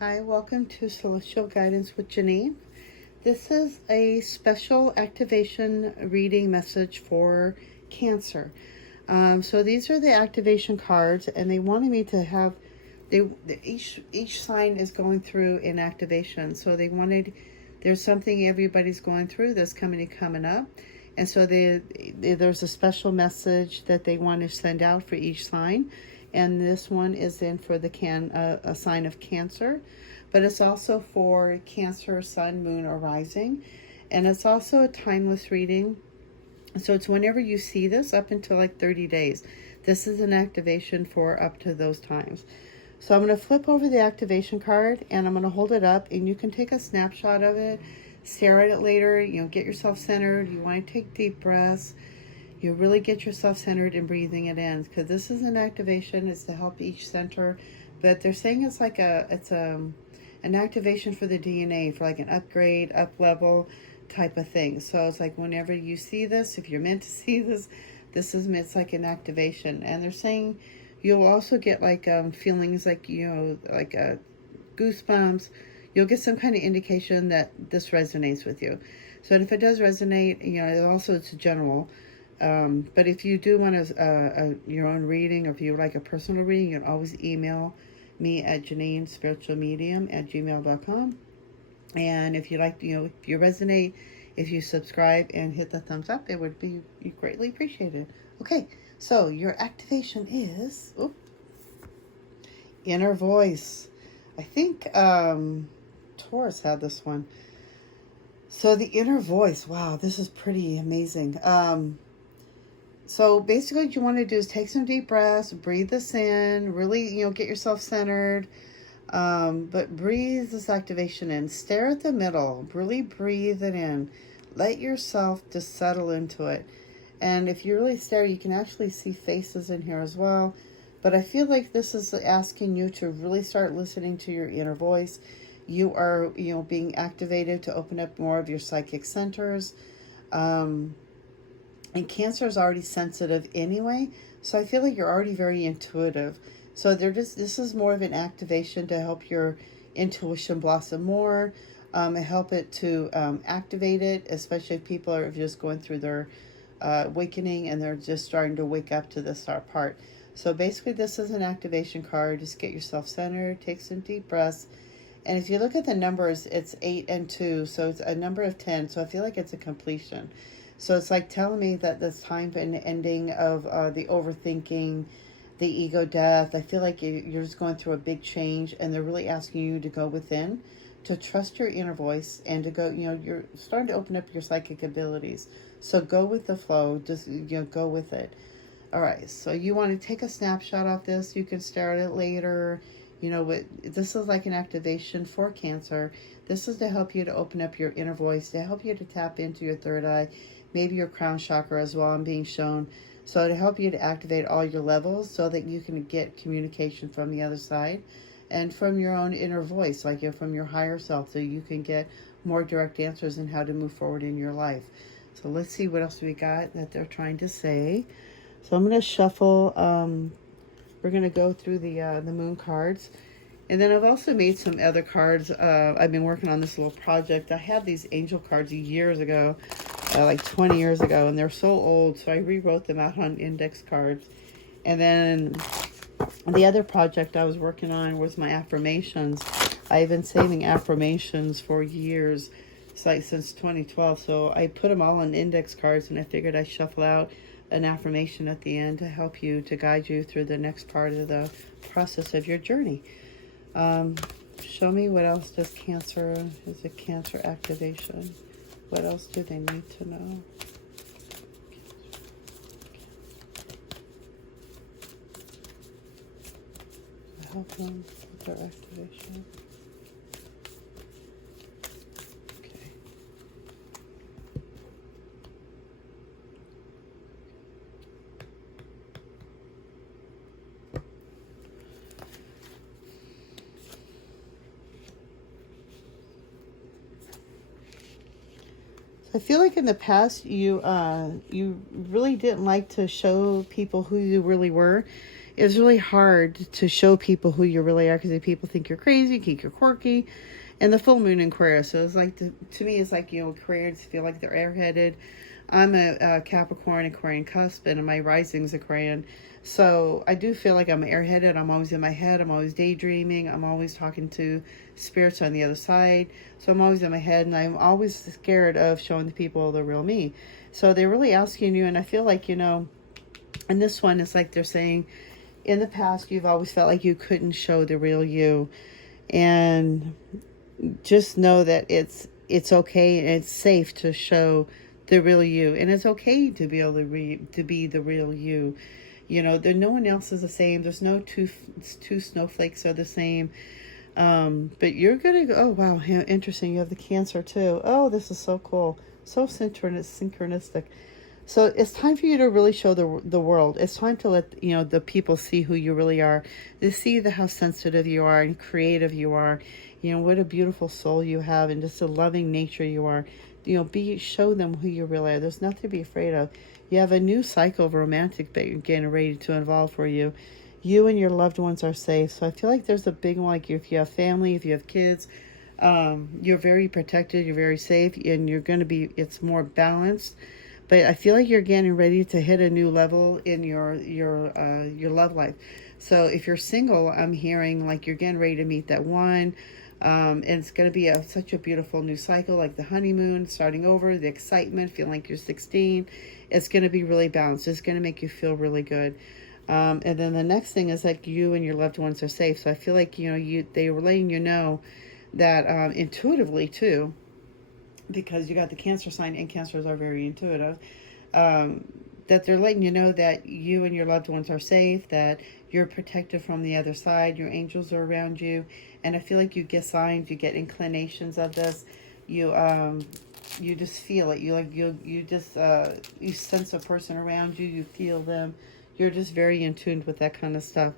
Hi, welcome to Celestial Guidance with Jaeneen. This is a special activation reading message for Cancer. So these are the activation cards, and they wanted me to have each sign is going through an activation. So they wanted there's something everybody's going through that's coming up, and so there's a special message that they want to send out for each sign. And this one is in for the a sign of Cancer, but it's also for Cancer, Sun, Moon, or Rising, and it's also a timeless reading. So it's whenever you see this up until like 30 days. This is an activation for up to those times. So I'm going to flip over the activation card and I'm going to hold it up, and you can take a snapshot of it, stare at it later, get yourself centered. You want to take deep breaths. You really get yourself centered and breathing it in, because this is an activation. It's to help each center, but they're saying it's like an activation for the DNA, for like an upgrade, up level type of thing. So it's like whenever you see this, if you're meant to see this, it's like an activation. And they're saying you'll also get like feelings like like goosebumps. You'll get some kind of indication that this resonates with you. So if it does resonate, it's general. But if you do want your own reading, or if you would like a personal reading, you can always email me at Jaeneenspiritualmedium@gmail.com. And if you like, if you resonate, if you subscribe and hit the thumbs up, it would be greatly appreciated. Okay, so your activation is inner voice. I think Taurus had this one. So the inner voice, wow, this is pretty amazing. So basically what you want to do is take some deep breaths, breathe this in, really, get yourself centered, but breathe this activation in. Stare at the middle, really breathe it in. Let yourself just settle into it. And if you really stare, you can actually see faces in here as well. But I feel like this is asking you to really start listening to your inner voice. You are, being activated to open up more of your psychic centers. And Cancer is already sensitive anyway, so I feel like you're already very intuitive. So this is more of an activation to help your intuition blossom more, and help it to activate it, especially if people are just going through their awakening and they're just starting to wake up to this part. So basically this is an activation card. Just get yourself centered, take some deep breaths. And if you look at the numbers, it's 8 and 2, so it's a number of 10, so I feel like it's a completion. So it's like telling me that this time and ending of the overthinking, the ego death. I feel like you're just going through a big change, and they're really asking you to go within, to trust your inner voice, and to go, you're starting to open up your psychic abilities. So go with the flow, just, go with it. All right, so you want to take a snapshot of this. You can stare at it later. This is like an activation for Cancer. This is to help you to open up your inner voice, to help you to tap into your third eye, maybe your crown chakra as well, I'm being shown. So to help you to activate all your levels so that you can get communication from the other side and from your own inner voice, like from your higher self, so you can get more direct answers in how to move forward in your life. So let's see what else we got that they're trying to say. So I'm going to shuffle. We're going to go through the moon cards. And then I've also made some other cards. I've been working on this little project. I had these angel cards years ago, like 20 years ago, and they're so old, so I rewrote them out on index cards. And then the other project I was working on was my affirmations. I've been saving affirmations for years. It's like since 2012. So I put them all on index cards, and I figured I'd shuffle out an affirmation at the end to help you, to guide you through the next part of the process of your journey. Show me what else does Cancer, is a Cancer activation. What else do they need to know? Help them with their activation. Okay. I feel like in the past you really didn't like to show people who you really were. it's really hard to show people who you really are, because people think you're crazy, think you're quirky. And the full moon in Aquarius, so it's like, to me, it's like, Aquarians feel like they're airheaded. I'm a Capricorn, Aquarian cusp, and my rising's Aquarian. So I do feel like I'm airheaded. I'm always in my head. I'm always daydreaming. I'm always talking to spirits on the other side. So I'm always in my head, and I'm always scared of showing the people the real me. So they're really asking you, and I feel like, and this one is like they're saying, in the past, you've always felt like you couldn't show the real you. And just know that it's okay and it's safe to show the real you, and it's okay to be able to be the real you. No one else is the same. There's no two snowflakes are the same. But you're gonna go, oh wow, how interesting. You have the Cancer too. Oh, this is so cool, so synchronistic. So it's time for you to really show the world. It's time to let the people see who you really are. To see how sensitive you are and creative you are. What a beautiful soul you have, and just a loving nature you are. Show them who you really are. There's nothing to be afraid of. You have a new cycle of romantic that you're getting ready to involve for you. You and your loved ones are safe. So I feel like there's a big one, like if you have family, if you have kids, you're very protected, you're very safe, and it's more balanced. But I feel like you're getting ready to hit a new level in your love life. So if you're single, I'm hearing like you're getting ready to meet that one. And it's going to be such a beautiful new cycle, like the honeymoon, starting over, the excitement, feeling like you're 16. It's going to be really balanced. It's going to make you feel really good. And then the next thing is like you and your loved ones are safe. So I feel like, they were letting you know that intuitively too, because you got the Cancer sign, and Cancers are very intuitive, that they're letting you know that you and your loved ones are safe, that you're protected from the other side, your angels are around you. And I feel like you get signs, you get inclinations of this. You just feel it. You sense a person around you, you feel them. You're just very in tune with that kind of stuff.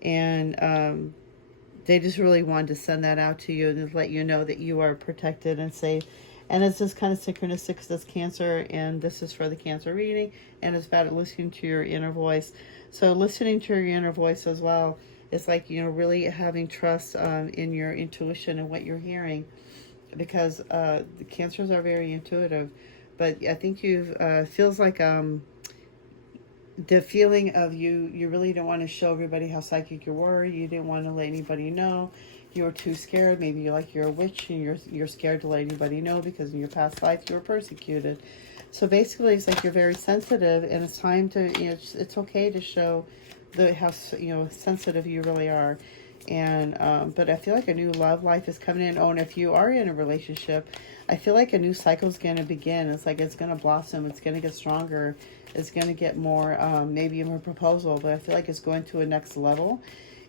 And they just really wanted to send that out to you and let you know that you are protected and safe. And it's just kind of synchronistic because it's Cancer, and this is for the Cancer reading, and it's about listening to your inner voice. So listening to your inner voice as well, it's like, really having trust in your intuition and what you're hearing, because the Cancers are very intuitive. But I think feels like the feeling of you really don't want to show everybody how psychic you were. You didn't want to let anybody know. You were too scared. Maybe you're a witch and you're scared to let anybody know because in your past life you were persecuted. So basically, it's like you're very sensitive, and it's time to it's okay to show how sensitive you really are. And but I feel like a new love life is coming in. Oh, and if you are in a relationship, I feel like a new cycle is going to begin. It's like it's going to blossom. It's going to get stronger. It's going to get more, maybe more proposal. But I feel like it's going to a next level.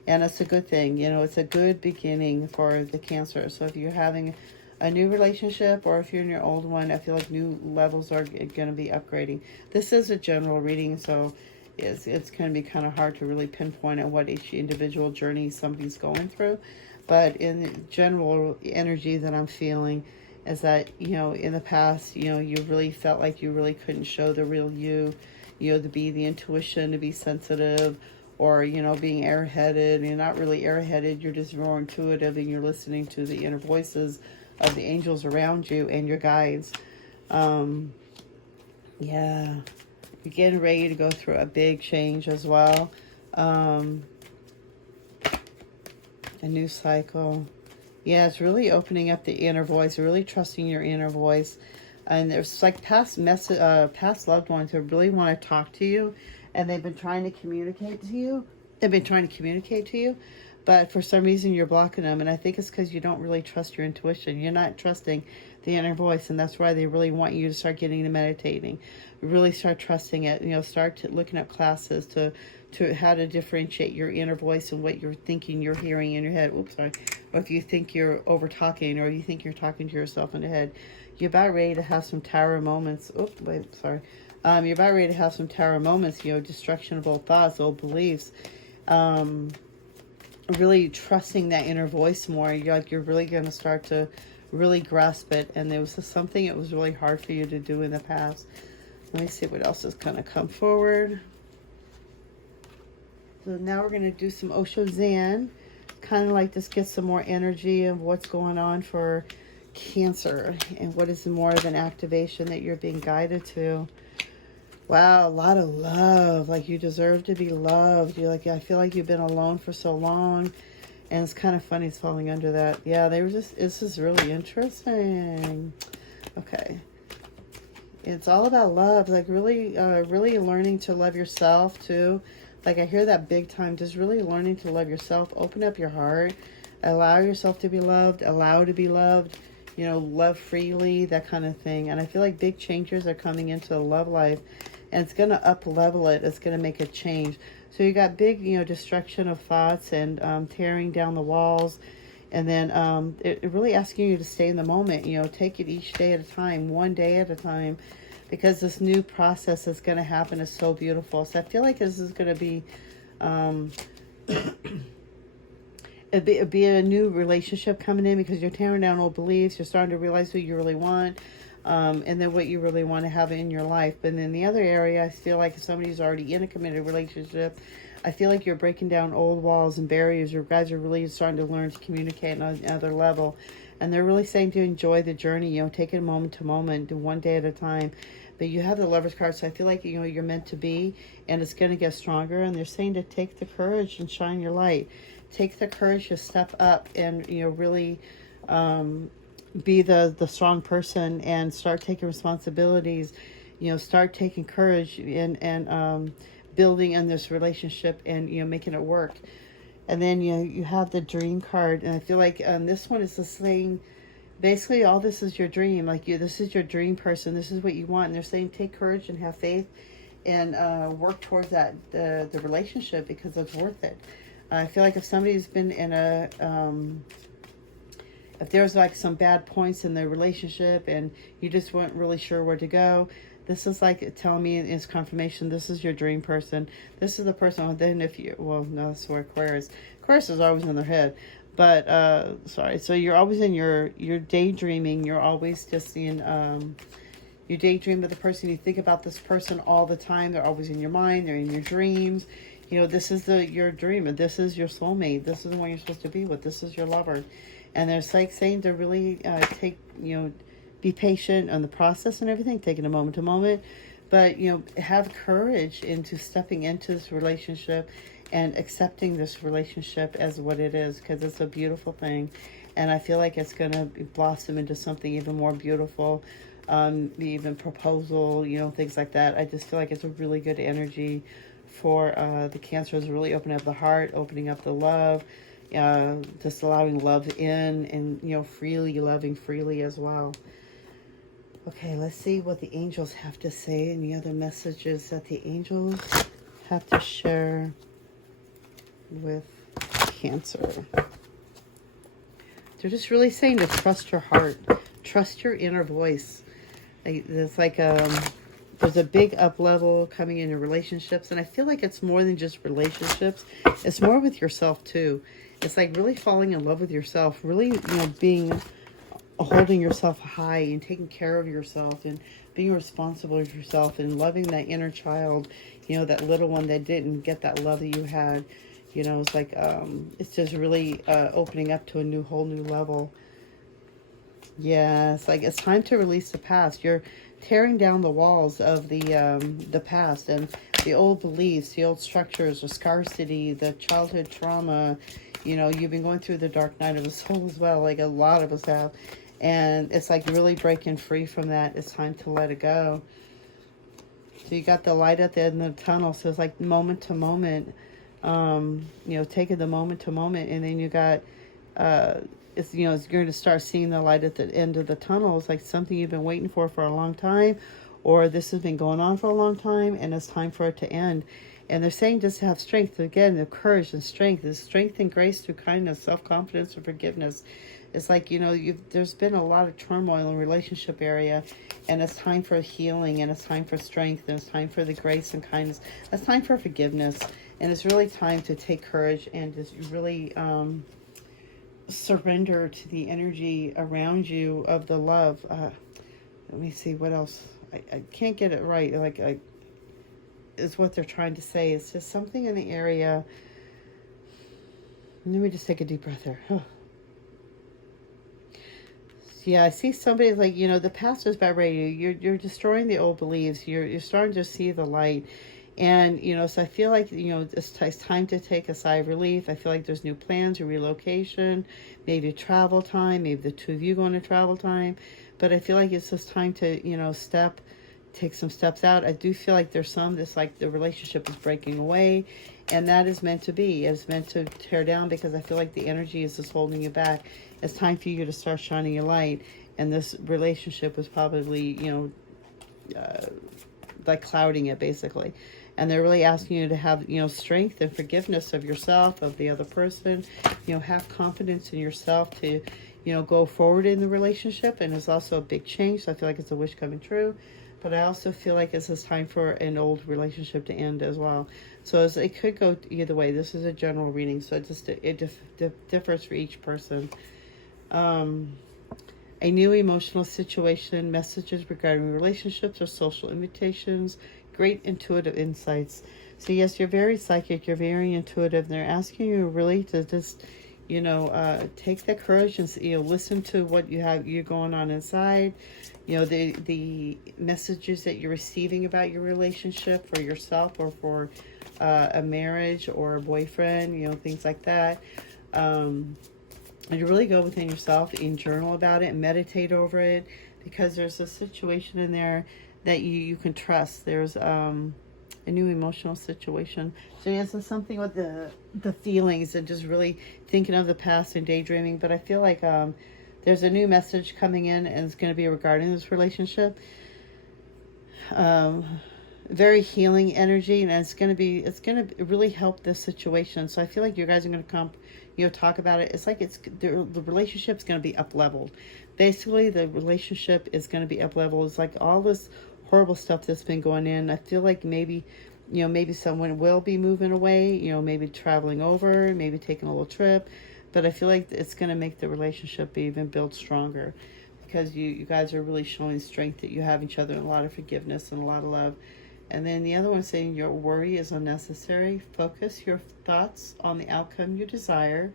And it's a good thing. It's a good beginning for the Cancer. So if you're having a new relationship, or if you're in your old one, I feel like new levels are going to be upgrading. This is a general reading, so it's going to be kind of hard to really pinpoint on what each individual journey somebody's going through. But in the general energy that I'm feeling is that, in the past, you really felt like you really couldn't show the real you, to be the intuition, to be sensitive, or, being airheaded. You're not really airheaded, you're just more intuitive, and you're listening to the inner voices of the angels around you and your guides. Yeah. You're getting ready to go through a big change as well. A new cycle. Yeah, it's really opening up the inner voice, really trusting your inner voice. And there's like past loved ones who really want to talk to you, and they've been trying to communicate to you. But for some reason you're blocking them. And I think it's because you don't really trust your intuition. You're not trusting the inner voice. And that's why they really want you to start getting into meditating. Really start trusting it. Start looking at classes to how to differentiate your inner voice and what you're thinking, you're hearing in your head. Oops, sorry. Or if you think you're over talking, or you think you're talking to yourself in the head. You're about ready to have some tower moments. Oops, wait, sorry. You're about ready to have some tower moments, destruction of old thoughts, old beliefs. Really trusting that inner voice more. You're really going to start to really grasp it. And there was something it was really hard for you to do in the past. Let me see what else is going to come forward. So now we're going to do some Osho Zen. Kind of like just get some more energy of what's going on for Cancer and what is more of an activation that you're being guided to. Wow, a lot of love. Like you deserve to be loved. You're like, I feel like you've been alone for so long. And it's kind of funny it's falling under that. Yeah, they were just, this is really interesting. Okay. It's all about love. Like really, really learning to love yourself too. Like I hear that big time. Just really learning to love yourself. Open up your heart. Allow yourself to be loved. Allow to be loved. You know, love freely, that kind of thing. And I feel like big changes are coming into the love life. And it's going to up level it. It's going to make a change. So you got big, you know, destruction of thoughts and tearing down the walls. And then it really asking you to stay in the moment. You know, take it each day at a time, one day at a time. Because this new process that's going to happen is so beautiful. So I feel like this is going to be... It'd be a new relationship coming in because you're tearing down old beliefs. You're starting to realize who you really want. And then what you really want to have in your life. But in the other area, I feel like if somebody's already in a committed relationship, I feel like you're breaking down old walls and barriers. You guys are really starting to learn to communicate on another level. And they're really saying to enjoy the journey, you know, take it moment to moment, do one day at a time. But you have the Lover's card, so I feel like, you know, you're meant to be, and it's going to get stronger. And they're saying to take the courage and shine your light. Take the courage to step up and, you know, really be the strong person and start taking responsibilities. You know, start taking courage and building in this relationship and, you know, making it work. And then, you know, you have the dream card. And I feel like this one is this thing, basically all this is your dream. Like this is your dream person. This is what you want. And they're saying take courage and have faith and work towards that, the relationship, because it's worth it. I feel like if somebody's been in a, if there's like some bad points in the relationship and you just weren't really sure where to go, this is like telling me it's confirmation. This is your dream person. This is the person. Then if you, well, no, that's where Aquarius is always in their head. But, sorry. So you're always in your daydreaming. You're always just in, you daydream with the person. You think about this person all the time. They're always in your mind. They're in your dreams. You know, this is your dream, and this is your soulmate. This is the one you're supposed to be with. This is your lover. And they're like saying to really take, you know, be patient on the process and everything, taking a moment to moment. But, you know, have courage into stepping into this relationship and accepting this relationship as what it is, because it's a beautiful thing. And I feel like it's going to blossom into something even more beautiful, even proposal, you know, things like that. I just feel like it's a really good energy for the Cancers, really opening up the heart, opening up the love, just allowing love in and, you know, freely loving freely as well. Okay, let's see what the angels have to say. Any other messages that the angels have to share with Cancer? They're just really saying to trust your heart, trust your inner voice. It's like there's a big up level coming in your relationships, and I feel like it's more than just relationships. It's more with yourself too. It's like really falling in love with yourself, really, you know, holding yourself high and taking care of yourself and being responsible for yourself and loving that inner child, you know, that little one that didn't get that love that you had. You know, it's like it's just really opening up to a whole new level. Yeah, it's like it's time to release the past. You're tearing down the walls of the past and the old beliefs, the old structures, the scarcity, the childhood trauma. You know, you've been going through the dark night of the soul as well, like a lot of us have. And it's like really breaking free from that. It's time to let it go. So you got the light at the end of the tunnel. So it's like moment to moment, you know, taking the moment to moment. And then you got, it's, you know, you're going to start seeing the light at the end of the tunnel. It's like something you've been waiting for a long time, or this has been going on for a long time, and it's time for it to end. And they're saying just to have strength. Again, the courage and strength. There's strength and grace through kindness, self-confidence, and forgiveness. It's like, you know, there's been a lot of turmoil in the relationship area, and it's time for healing, and it's time for strength, and it's time for the grace and kindness. It's time for forgiveness, and it's really time to take courage and just really surrender to the energy around you of the love. Let me see what else. I can't get it right. Like is what they're trying to say. It's just something in the area. Let me just take a deep breath there. Yeah, I see somebody like, the past is vibrating. You're destroying the old beliefs. You're starting to see the light. And, so I feel like, it's time to take a sigh of relief. I feel like there's new plans, a relocation, maybe a travel time, maybe the two of you go on a travel time. But I feel like it's just time to, take some steps out. I do feel like there's this like the relationship is breaking away, and that is meant to be. It's meant to tear down, because I feel like the energy is just holding you back. It's time for you to start shining your light, and this relationship was probably, like clouding it basically. And they're really asking you to have, strength and forgiveness of yourself, of the other person, have confidence in yourself to, go forward in the relationship. And it's also a big change. So I feel like it's a wish coming true. But I also feel like it's just time for an old relationship to end as well. So it could go either way. This is a general reading, so it differs for each person. A new emotional situation, messages regarding relationships or social invitations, great intuitive insights. So yes, you're very psychic, you're very intuitive. They're asking you really to just, take the courage and, listen to what you're going on inside. The messages that you're receiving about your relationship for yourself or for a marriage or a boyfriend, things like that. And you really go within yourself and journal about it and meditate over it, because there's a situation in there that you can trust. There's a new emotional situation. So yes, there's something with the feelings and just really thinking of the past and daydreaming. But I feel like there's a new message coming in, and it's going to be regarding this relationship. Very healing energy, and it's going to really help this situation. So I feel like you guys are going to come, talk about it. It's like the relationship's going to be up leveled. Basically, the relationship is going to be up leveled. It's like all this horrible stuff that's been going in. I feel like maybe someone will be moving away, maybe traveling over, maybe taking a little trip. But I feel like it's going to make the relationship even build stronger, because you guys are really showing strength that you have each other, and a lot of forgiveness and a lot of love. And then the other one saying your worry is unnecessary. Focus your thoughts on the outcome you desire.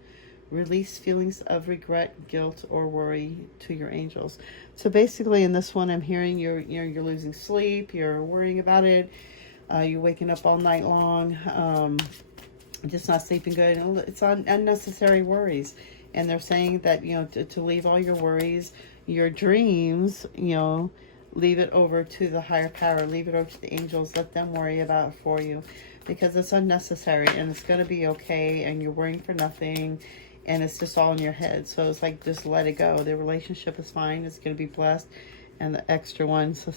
Release feelings of regret, guilt, or worry to your angels. So basically in this one, I'm hearing you're losing sleep, you're worrying about it, you're waking up all night long, just not sleeping good. It's unnecessary worries. And they're saying that, to leave all your worries, your dreams, leave it over to the higher power, leave it over to the angels, let them worry about it for you, because it's unnecessary and it's going to be okay, and you're worrying for nothing, and it's just all in your head. So it's like, just let it go. The relationship is fine. It's going to be blessed. And the extra one, so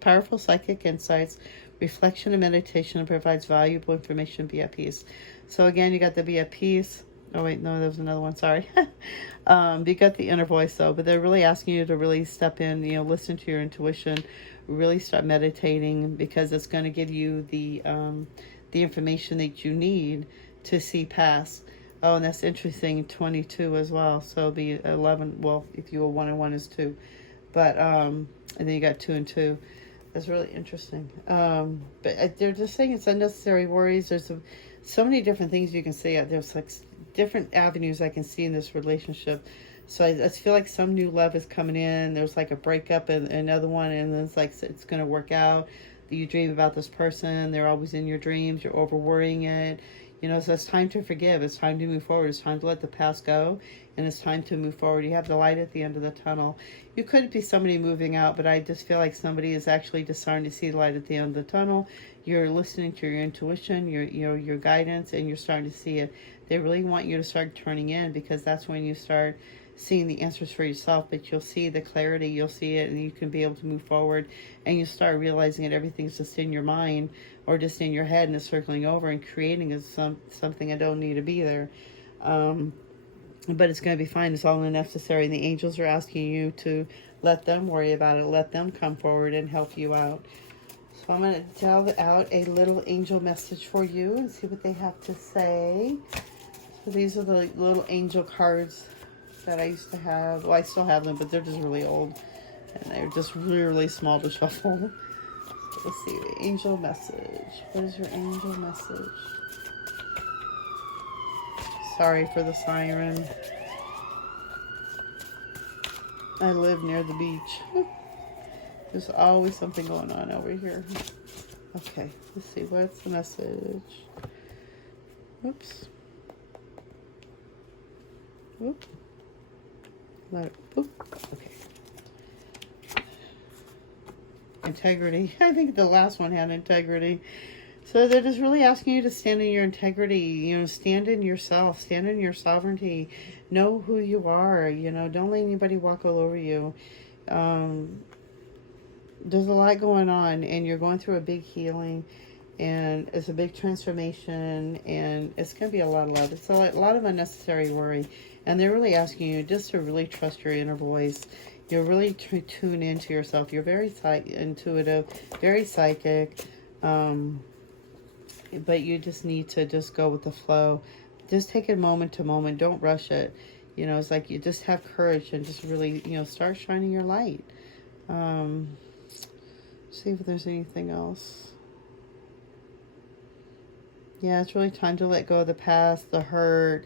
powerful psychic insights, reflection and meditation, provides valuable information. Be at peace. So again, you got the be at peace. Oh wait, no, there was another one. Sorry. You got the inner voice though, but they're really asking you to really step in, listen to your intuition, really start meditating, because it's going to give you the information that you need to see past. Oh, and that's interesting. 22 as well. So it'll be 11. Well, if you 1 and 1 is 2, but and then you got 2 and 2. That's really interesting. But they're just saying it's unnecessary worries. There's so many different things you can see. There's like different avenues I can see in this relationship. So I feel like some new love is coming in. There's like a breakup and another one, and then it's like it's going to work out. You dream about this person. They're always in your dreams. You're over worrying it. So it's time to forgive. It's time to move forward. It's time to let the past go, and it's time to move forward. You have the light at the end of the tunnel. You could be somebody moving out, but I just feel like somebody is actually just starting to see the light at the end of the tunnel. You're listening to your intuition, your guidance, and you're starting to see it. They really want you to start turning in, because that's when you start seeing the answers for yourself. But you'll see the clarity, you'll see it, and you can be able to move forward, and you start realizing that everything's just in your mind or just in your head, and it's circling over and creating is something I don't need to be there. But it's going to be fine. It's all unnecessary, and the angels are asking you to let them worry about it, let them come forward and help you out. So I'm going to delve out a little angel message for you and see what they have to say. So these are the little angel cards that I used to have. Well, I still have them, but they're just really old, and they're just really, really small to shuffle. Let's see, the angel message. What is your angel message? Sorry for the siren. I live near the beach. There's always something going on over here. Okay, let's see. What's the message? Whoops. Whoop. Let it. Whoop. Okay. Integrity. I think the last one had integrity. So they're just really asking you to stand in your integrity, you know, stand in yourself, stand in your sovereignty, know who you are, you know, don't let anybody walk all over you. There's a lot going on, and you're going through a big healing, and it's a big transformation, and it's going to be a lot of love. It's a lot of unnecessary worry, and they're really asking you just to really trust your inner voice. You're really tune into yourself. You're very intuitive, very psychic, but you just need to just go with the flow. Just take it moment to moment. Don't rush it. You know, it's like you just have courage and just really, you know, start shining your light. See if there's anything else. Yeah, it's really time to let go of the past, the hurt.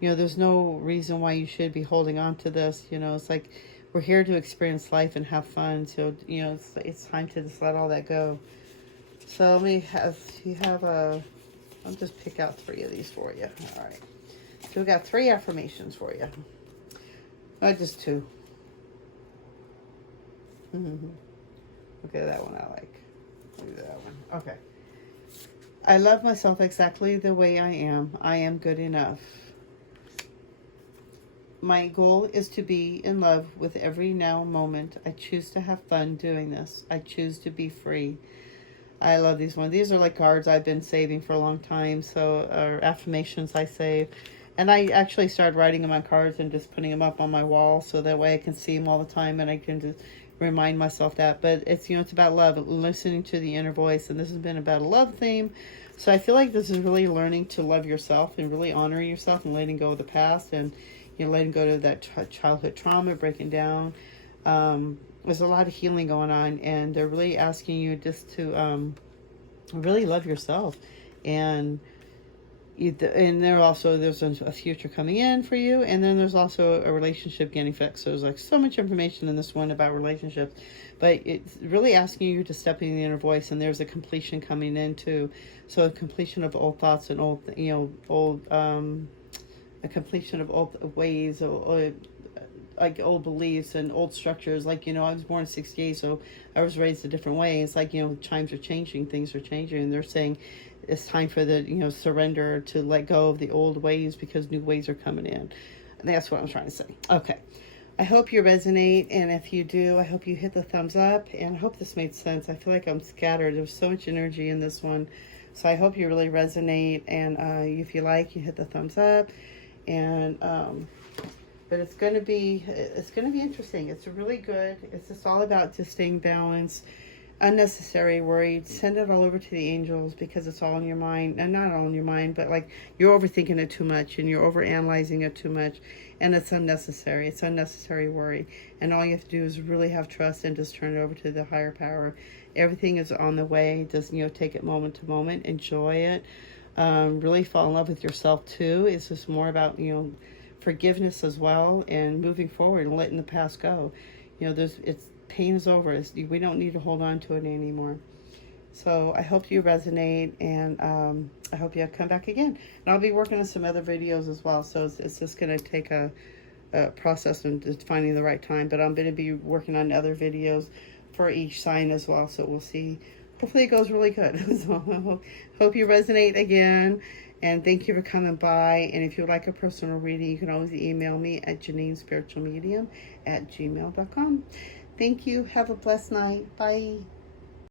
You know, there's no reason why you should be holding on to this. You know, it's like we're here to experience life and have fun. So, you know, it's time to just let all that go. So let me I'll just pick out 3 of these for you. All right. So we got 3 affirmations for you. Not just 2. Okay, that one I like. Maybe that one. Okay. I love myself exactly the way I am. I am good enough. My goal is to be in love with every now moment. I choose to have fun doing this. I choose to be free. I love these ones. These are like cards I've been saving for a long time. So, affirmations I save. And I actually started writing them on cards and just putting them up on my wall so that way I can see them all the time and I can just remind myself that. But it's, you know, it's about love, listening to the inner voice, and this has been about a love theme. So I feel like this is really learning to love yourself and really honoring yourself and letting go of the past and, you know, letting go of that childhood trauma, breaking down. There's a lot of healing going on, and they're really asking you just to really love yourself. And there's a future coming in for you, and then there's also a relationship getting fixed. So there's like so much information in this one about relationships, but it's really asking you to step in the inner voice, and there's a completion coming in too. So a completion of old thoughts and a completion of old ways, or like old beliefs and old structures. Like, you know, I was born in 68, so I was raised a different way. It's like, you know, times are changing, things are changing, and they're saying it's time for the, you know, surrender, to let go of the old ways because new ways are coming in. And that's what I'm trying to say. Okay. I hope you resonate, and if you do, I hope you hit the thumbs up, and I hope this made sense. I feel like I'm scattered. There's so much energy in this one. So I hope you really resonate, and if you like, you hit the thumbs up. And but it's going to be interesting. It's really good. It's just all about just staying balanced, unnecessary worry. Send it all over to the angels because it's all in your mind. And not all in your mind, but like you're overthinking it too much and you're overanalyzing it too much, and it's unnecessary. It's unnecessary worry. And all you have to do is really have trust and just turn it over to the higher power. Everything is on the way. Just, you know, take it moment to moment. Enjoy it. Really fall in love with yourself too. It's just more about, you know, forgiveness as well, and moving forward and letting the past go. You know, pain is over. We don't need to hold on to it anymore. So I hope you resonate, and I hope you come back again. And I'll be working on some other videos as well. So it's just going to take a process and just finding the right time. But I'm going to be working on other videos for each sign as well. So we'll see. Hopefully it goes really good. So hope you resonate again. And thank you for coming by. And if you would like a personal reading, you can always email me at Jaeneenspiritualmedium@gmail.com. Thank you. Have a blessed night. Bye.